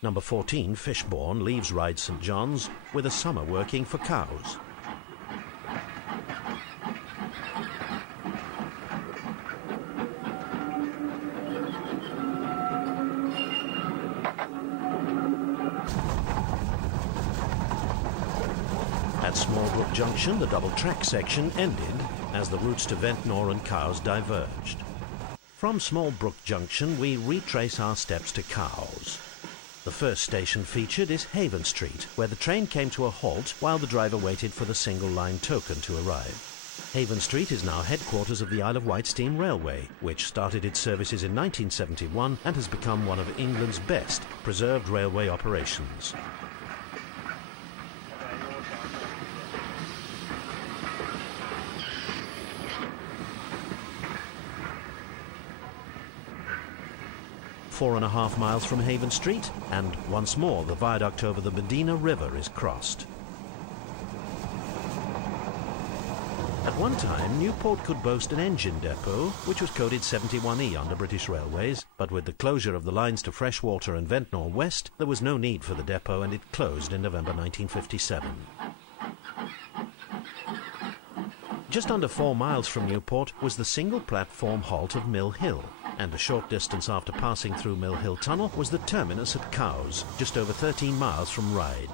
Number 14, Fishbourne, leaves Ryde St John's with a summer working for cows. At Smallbrook Junction, the double-track section ended as the routes to Ventnor and Cowes diverged. From Smallbrook Junction, we retrace our steps to Cowes. The first station featured is Haven Street, where the train came to a halt while the driver waited for the single-line token to arrive. Haven Street is now headquarters of the Isle of Wight Steam Railway, which started its services in 1971 and has become one of England's best preserved railway operations. Four and a half miles from Haven Street, and once more the viaduct over the Medina River is crossed. At one time, Newport could boast an engine depot, which was coded 71E under British Railways, but with the closure of the lines to Freshwater and Ventnor West, there was no need for the depot and it closed in November 1957. Just under 4 miles from Newport was the single-platform halt of Mill Hill, and a short distance after passing through Mill Hill Tunnel was the terminus at Cowes, just over 13 miles from Ryde.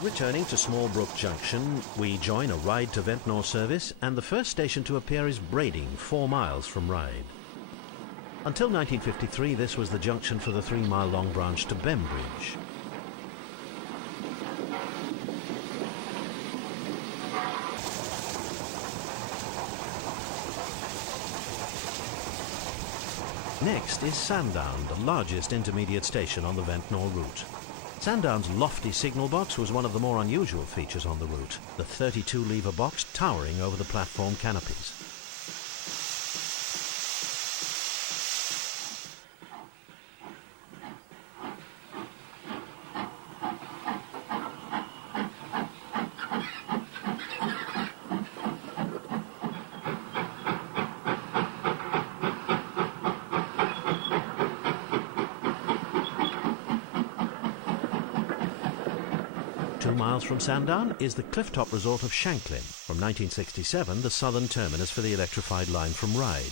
Returning to Smallbrook Junction, we join a Ryde to Ventnor service, and the first station to appear is Brading, 4 miles from Ryde. Until 1953, this was the junction for the 3-mile-long branch to Bembridge. Next is Sandown, the largest intermediate station on the Ventnor route. Sandown's lofty signal box was one of the more unusual features on the route, the 32-lever box towering over the platform canopies. From Sandown is the clifftop resort of Shanklin, from 1967 the southern terminus for the electrified line from Ryde.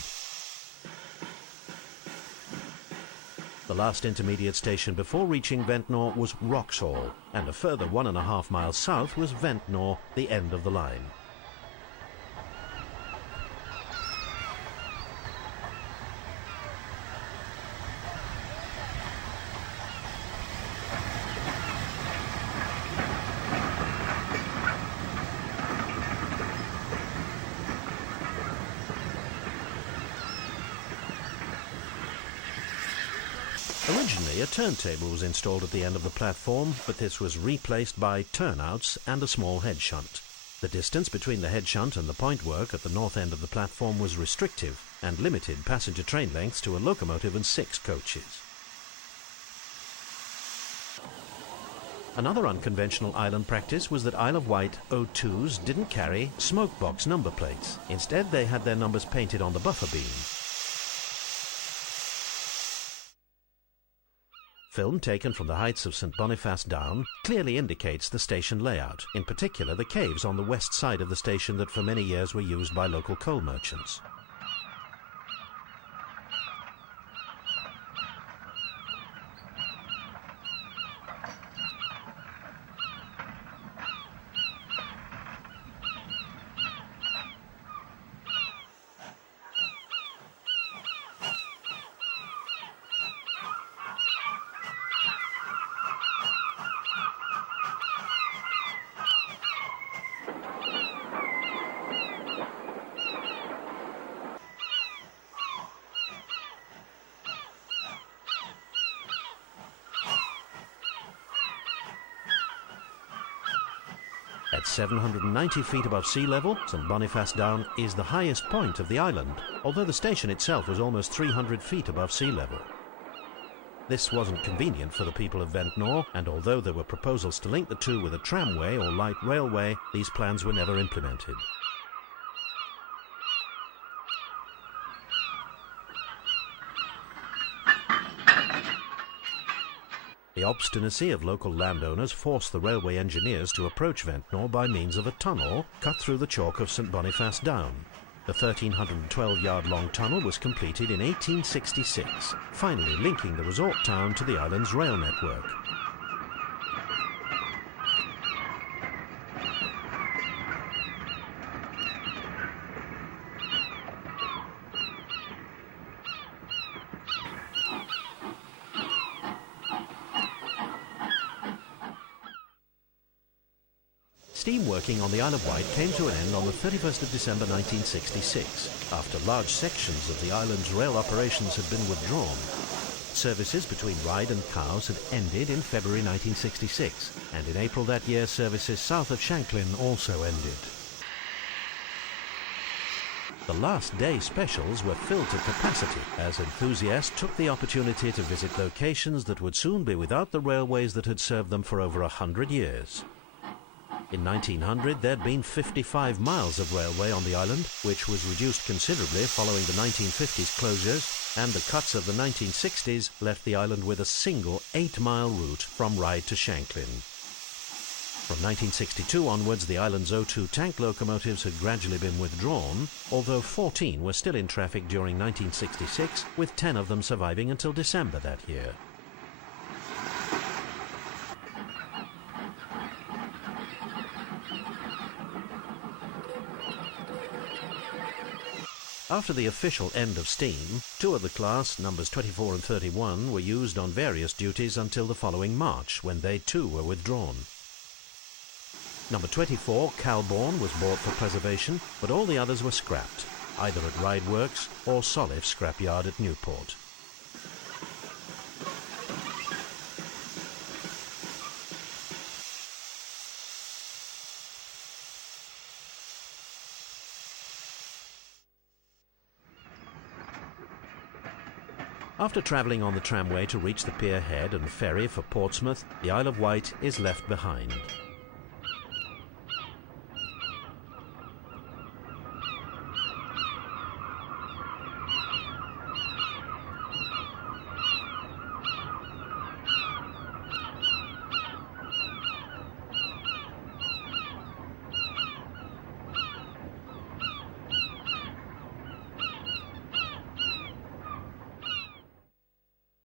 The last intermediate station before reaching Ventnor was Wroxhall, and a further 1.5 miles south was Ventnor, the end of the line. Originally, a turntable was installed at the end of the platform, but this was replaced by turnouts and a small head shunt. The distance between the head shunt and the pointwork at the north end of the platform was restrictive and limited passenger train lengths to a locomotive and 6 coaches. Another unconventional island practice was that Isle of Wight O2s didn't carry smoke box number plates. Instead, they had their numbers painted on the buffer beam. Film taken from the heights of St Boniface Down clearly indicates the station layout, in particular the caves on the west side of the station that for many years were used by local coal merchants. At 790 feet above sea level, St Boniface Down is the highest point of the island, although the station itself was almost 300 feet above sea level. This wasn't convenient for the people of Ventnor, and although there were proposals to link the two with a tramway or light railway, these plans were never implemented. The obstinacy of local landowners forced the railway engineers to approach Ventnor by means of a tunnel cut through the chalk of St Boniface Down. The 1,312-yard-long tunnel was completed in 1866, finally linking the resort town to the island's rail network. Steam working on the Isle of Wight came to an end on the 31st of December 1966, after large sections of the island's rail operations had been withdrawn. Services between Ryde and Cowes had ended in February 1966, and in April that year services south of Shanklin also ended. The last day specials were filled to capacity as enthusiasts took the opportunity to visit locations that would soon be without the railways that had served them for over 100 years. In 1900, there'd been 55 miles of railway on the island, which was reduced considerably following the 1950s closures, and the cuts of the 1960s left the island with a single 8-mile route from Ryde to Shanklin. From 1962 onwards, the island's O2 tank locomotives had gradually been withdrawn, although 14 were still in traffic during 1966, with 10 of them surviving until December that year. After the official end of steam, 2 of the class, numbers 24 and 31, were used on various duties until the following March, when they too were withdrawn. Number 24, Calbourne, was bought for preservation, but all the others were scrapped, either at Ryde Works or Solif Scrapyard at Newport. After travelling on the tramway to reach the pier head and ferry for Portsmouth, the Isle of Wight is left behind.